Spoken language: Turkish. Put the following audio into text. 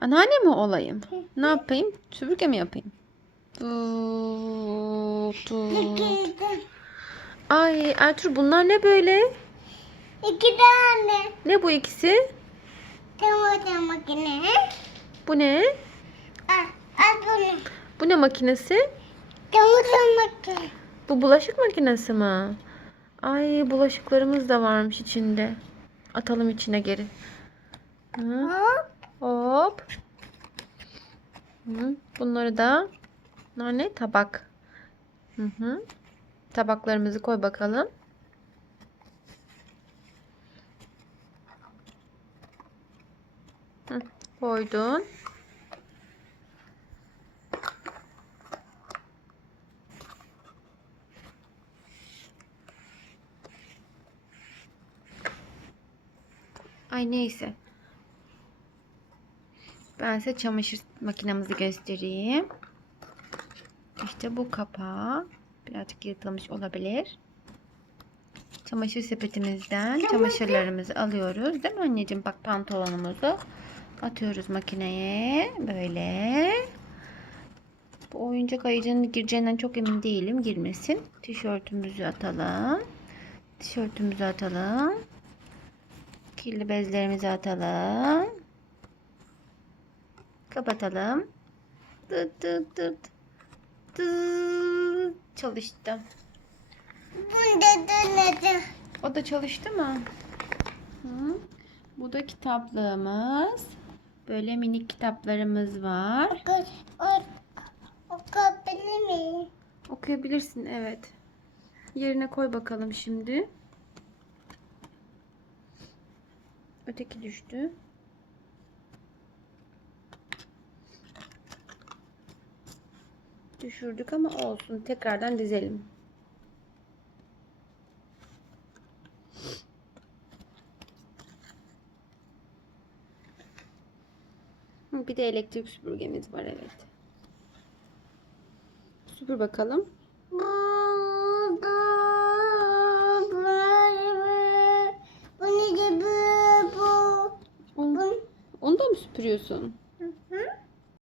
Anneanne mi olayım? Ne yapayım? Süpürge mi yapayım? Tut, tut. Ay Ertuğrul bunlar ne böyle? İki tane. Ne bu ikisi? Çamaşır makine. Bu ne? Al, al bunu. Bu ne makinesi? Çamaşır makine. Bu bulaşık makinesi mi? Ay bulaşıklarımız da varmış içinde. Atalım içine geri. Hı, Hop. Hop. Bunları da bunlar ne? Tabak. Hı hı. Tabaklarımızı koy bakalım. Hı, koydun. Ay neyse. Ben size çamaşır makinemizi göstereyim. İşte bu kapağı. Birazcık yırtılmış olabilir. Çamaşır sepetimizden çamaşırlarımızı alıyoruz. Değil mi anneciğim? Bak pantolonumuzu atıyoruz makineye. Böyle. Bu oyuncak ayıcının gireceğinden çok emin değilim. Girmesin. Tişörtümüzü atalım. Tişörtümüzü atalım. Kirli bezlerimizi atalım. Kapatalım. Dıt dıt dıt. Dıt. Çalıştı. Bunda döneceğim. O da çalıştı mı? Hı. Bu da kitaplığımız. Böyle minik kitaplarımız var. Oku, o, okuyabilir miyim? Okuyabilirsin evet. Yerine koy bakalım şimdi. Öteki düştü. Düşürdük ama olsun. Tekrardan dizelim. Bir de elektrik süpürgemiz var evet. Süpür bakalım. Onu da mı süpürüyorsun?